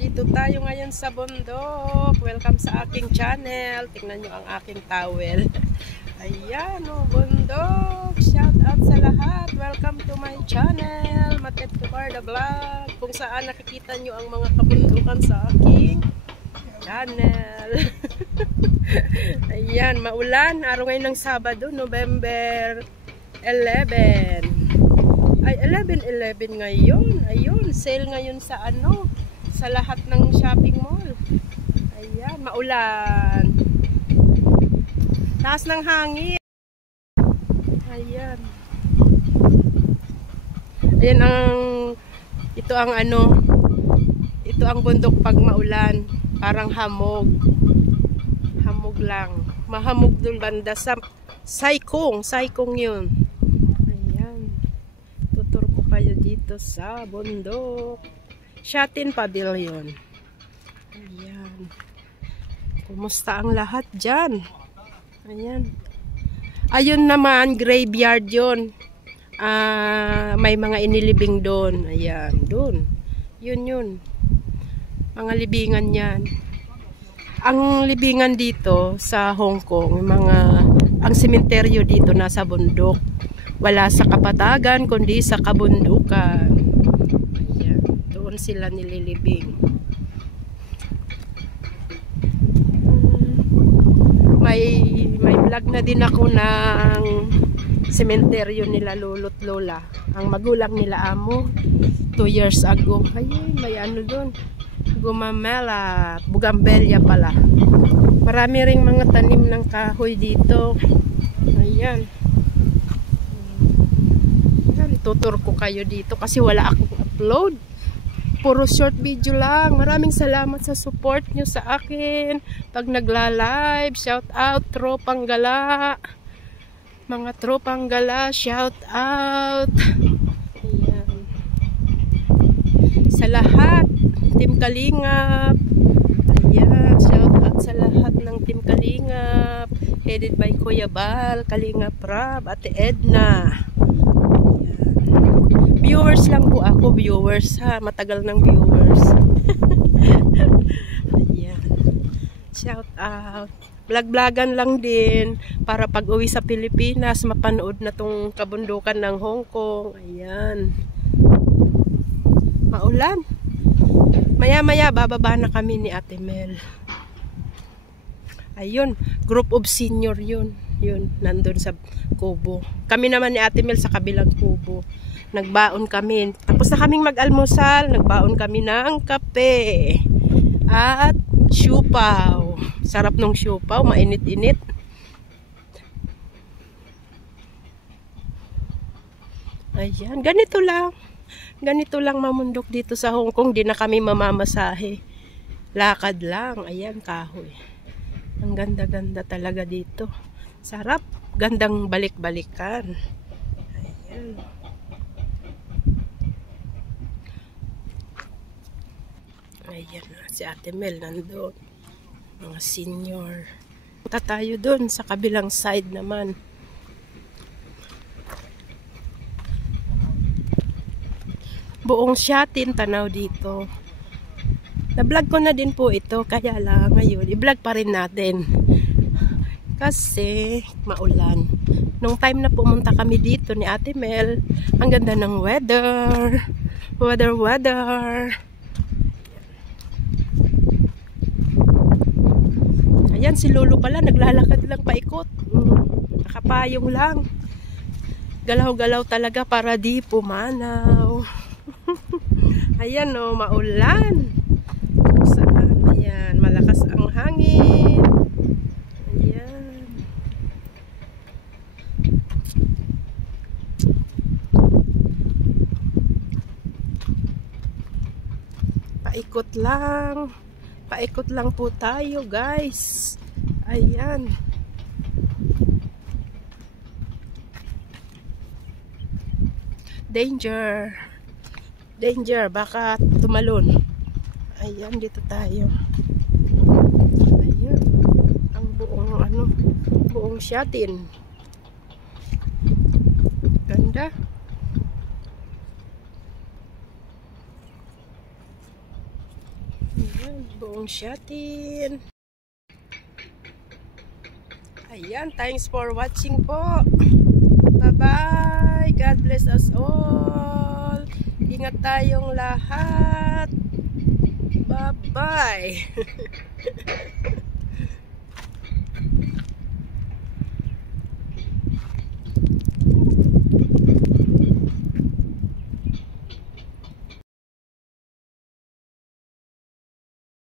Nandito tayo ngayon sa bundok. Welcome sa aking channel. Tingnan nyo ang aking towel. Ayan o, bundok. Shout out sa lahat. Welcome to my channel, Matet Tubar the Vlog. Kung saan nakikita nyo ang mga kabundukan sa aking channel. Ayan, maulan. Araw ngayon ng Sabado, November 11. Ay, 11 ngayon. Ayun, sale ngayon sa sa lahat ng shopping mall. Ayan, maulan. Taas ng hangin. Ayan. Ayan ito ang bundok pag maulan. Parang hamog. Hamog lang. Mahamog dun banda sa Saikong yun. Ayan. Tutur ko kayo dito sa bundok. Shatin Pavilion. Ayan. Kumusta ang lahat dyan? Ayan. Ayun naman, graveyard yun. May mga inilibing doon. Ayan, doon. Yun. Mga libingan yan. Ang libingan dito sa Hong Kong, ang sementeryo dito nasa bundok. Wala sa kapatagan, kundi sa kabundukan. Ayan, doon sila nililibing. May vlog na din ako ng sementeryo nila lolo't lola. Ang magulang nila amo 2 years ago. Ayun, may doon. Gumamela, Bougainvillea pala. Marami ring mga tanim ng kahoy dito. Ayan. Tutur ko kayo dito kasi wala akong upload. Puro short video lang. Maraming salamat sa support nyo sa akin. Pag nagla-live, shout out, tropang gala. Mga tropang gala, shout out. Ayan. Sa lahat, Team Kalingap. Ayan, shout out sa lahat ng Team Kalingap. Headed by Kuya Bal, Kalingap Rab, Ate Edna. Viewers lang po ako, viewers ha. Matagal ng viewers. Ayan. Shout out. Vlog-vlogan lang din para pag uwi sa Pilipinas, mapanood na tong kabundukan ng Hong Kong. Ayan. Maulan. Maya-maya bababa na kami ni Ate Mel. Ayun, group of senior yun. Yun, nandun sa kubo. Kami naman ni Ate Mel sa kabilang kubo. Nagbaon kami. Tapos na kaming mag-almusal. Nagbaon kami ng kape. At siupaw. Sarap ng siupaw. Mainit-init. Ayan. Ganito lang. Ganito lang mamundok dito sa Hong Kong. Di na kami mamamasahe. Lakad lang. Ayan, kahoy. Ang ganda-ganda talaga dito. Sarap. Gandang balik-balikan. Ayan. Ayan na, si Ate Mel nandun. Mga senior. Punta tayo dun sa kabilang side naman. Buong Shatin tanaw dito. Na-vlog ko na din po ito. Kaya lang ngayon, i-vlog pa rin natin. Kasi maulan. Nung time na pumunta kami dito ni Ate Mel, ang ganda ng weather. Weather. Ayan, si Lolo pala, naglalakad lang paikot. Nakapayong lang. Galaw-galaw talaga para di pumanaw. Ayan o, maulan. Saan? Ayan, malakas ang hangin. Ayan. Paikot lang. Paikot lang po tayo, guys. Ayan. Danger. Baka tumalon. Ayan, dito tayo. Ayan. Ang buong Shatin. Ganda. Buong shatin. Ayan, thanks for watching po. Bye-bye. God bless us all. Ingat tayong lahat. Bye-bye.